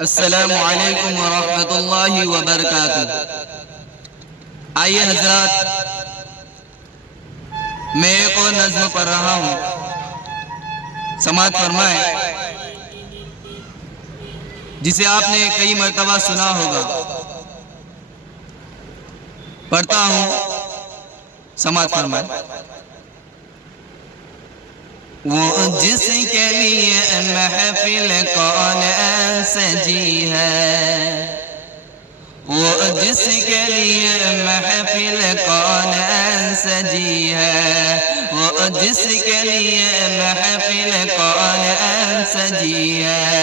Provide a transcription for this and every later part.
السلام علیکم ورحمۃ اللہ وبرکاتہ۔ آئیے حضرات، میں ایک اور نظم پڑھ رہا ہوں، سماعت فرمائیں، جسے آپ نے کئی مرتبہ سنا ہوگا۔ پڑھتا ہوں، سماعت فرمائیں۔ وہ جس کے لیے محفل کون سجی ہے، وہ جس کے لیے محفل کون سجی ہے، وہ جس کے لیے محفل کون سجی ہے،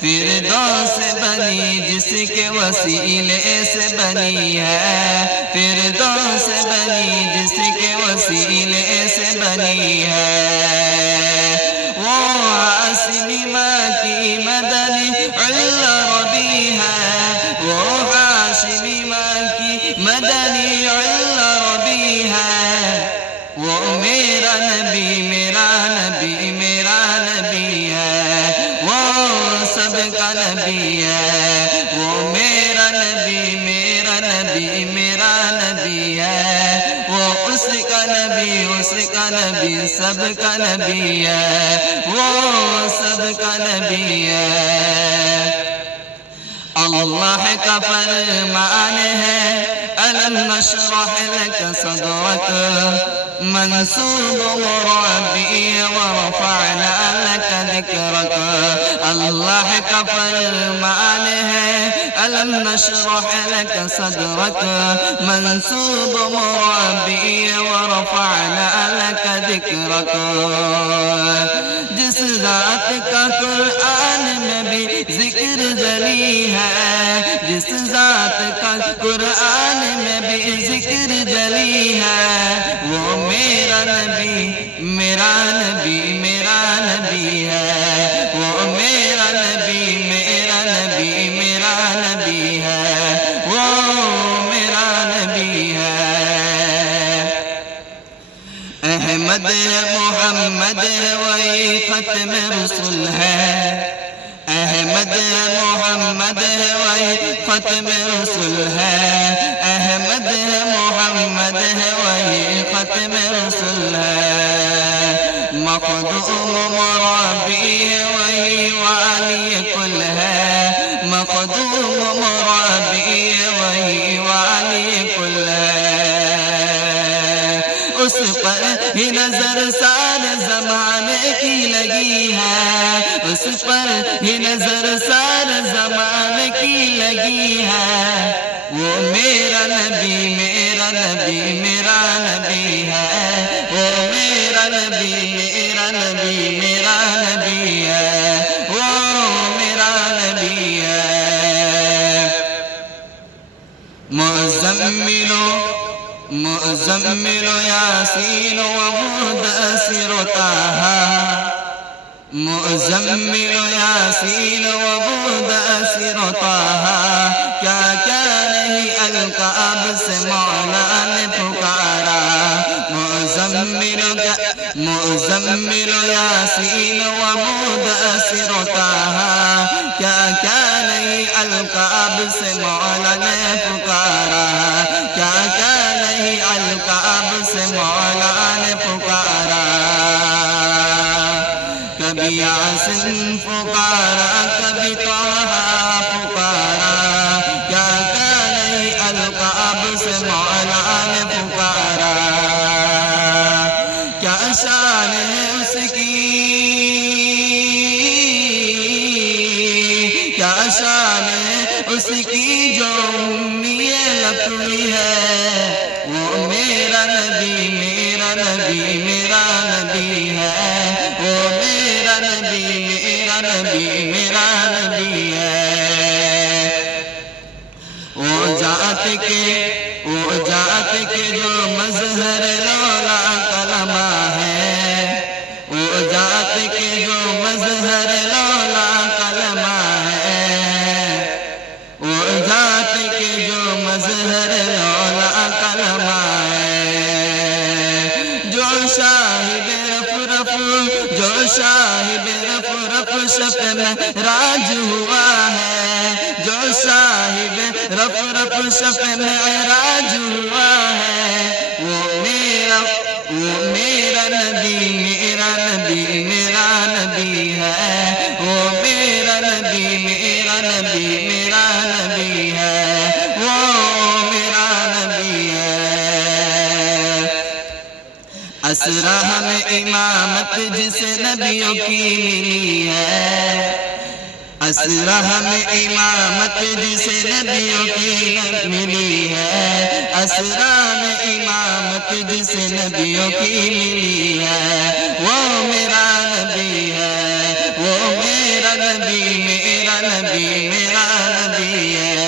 فردوس بنی جس کے وسیلے سے بنی ہے، فردوس بنی جس کے وسیلے سے بنی ہے، وہ ہاشمی ماں کی مدنی العربی ہے، وہ ہاشمی ماں کی مدنی العربی ہے، وہ میرا نبی میرا نبی میرا نبی ہے، وہ سب کا نبی ہے، وہ میرا نبی میرا نبی میرا نبی ہے، وہ اس کا نبی اس کا نبی سب کا نبی ہے، وہ سب کا نبی ہے۔ اللہ کا فرمان ہے ألم نشرح لك صدرك، منصوب مربی ورفعنا لك ذکرك۔ اللہ کا فرمان ہے ألم نشرح لك صدرك، منصوب مربی ورفعنا لك ذکرك۔ جس ذات کا قرآن میں بھی ذکر جلی ہے، جس ذات کا قرآن میں بھی ذکر جلی ہے، وہ میرا نبی میرا نبی میرا نبی ہے، وہ میرا نبی میرا نبی میرا نبی ہے، وہ میرا نبی ہے۔ احمد ہے محمد ہے وہی ختم رسول ہے، احمد ہے محمد ہے وہی ختم رسول ہے، احمد ہے محمد ہے وہی ختم رسول ہے، مخدوم مرابی ہے وہی والی کل ہے، مخدوم مرابی ہے وہی والی کل ہے، اس پر ہی نظر سارے زمانے کی لگی ہے، اس پر ہی نظر سارے زمانے کی لگی ہے، وہ میرا نبی میرا نبی میرا نبی ہے، وہ میرا نبی میرا نبی میرا نبی ہے، وہ میرا نبی ہے۔ مزمل یاسین ومدثر طه، مزمل یاسین ومدثر طه، کیا کیا نہیں القاب سے مولا نے پکارا، مزمل یاسین ومدثر طه، کیا کیا نہیں القاب سے مولا نے پکارا، کیا کیا نہیں القاب سے مولا نے پکارا، کبھی یاسین پکارا کبھی طه پکارا، کیا کیا نہیں القاب سے مولا نے پکارا، کیا شان ہے اس کی، کیا شان ہے اس کی جو امی لکھنوی ہے، وہ میرا نبی میرا نبی میرا نبی ہے، وہ میرا نبی میرا نبی میرا نبی ہے، وہ ذات کے جو مظہر لولا کلمہ ہے، وہ ذات کے جو مظہر لولا کلمہ ہے، وہ ذات کے جو مظہر لولا کلمہ ہے، جو شاہد رف رف جو شاہد رف رف شف معراج ہوا ہے، جو صاحب رف شف معراج ہوا ہے، وہ میرا نبی میرا نبی میرا نبی ہے، وہ میرا نبی میرا نبی میرا نبی ہے، وہ میرا نبی ہے۔ اسرا ہمیں امامت جسے نبیوں کی ملی ہے، اسرا ہمیں امامت جسے نبیوں کی ملی ہے، اسرا میں امامت جسے نبیوں کی ملی ہے، وہ میرا نبی ہے، وہ میرا نبی میرا نبی میرا نبی ہے،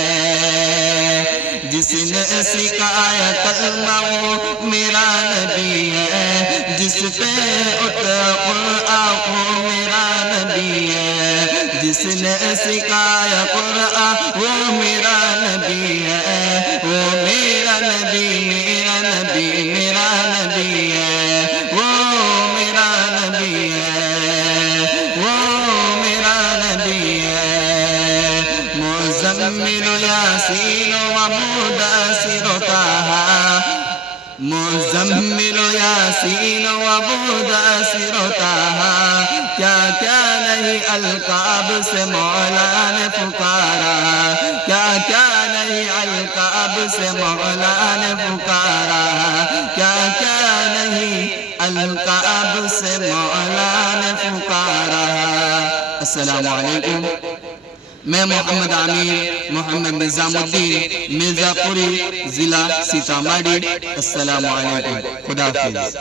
جس نے سکھایا کلمہ وہ میرا نبی ہے، جس پہ اترا قرآن وہ میرا نبی ہے، جس نے سکھایا قرآن وہ میرا نبی ہے، وہ میرا نبی میرا نبی میرا نبی ہے، وہ میرا نبی ہے، وہ میرا نبی ہے۔ مزمل یاسین و مدثر طه، مزمل یاسین و مدثر طه، کیا کیا نہیں القاب سے مولا نے پکارا، کیا کیا نہیں القاب سے مولا نے پکارا، کیا کیا نہیں القاب سے مولا نے پکارا۔ السلام علیکم، میں محمد عامر محمد نظام الدین مرزا پوری ضلع سیتامڑھی۔ السلام علیکم، خدا حافظ۔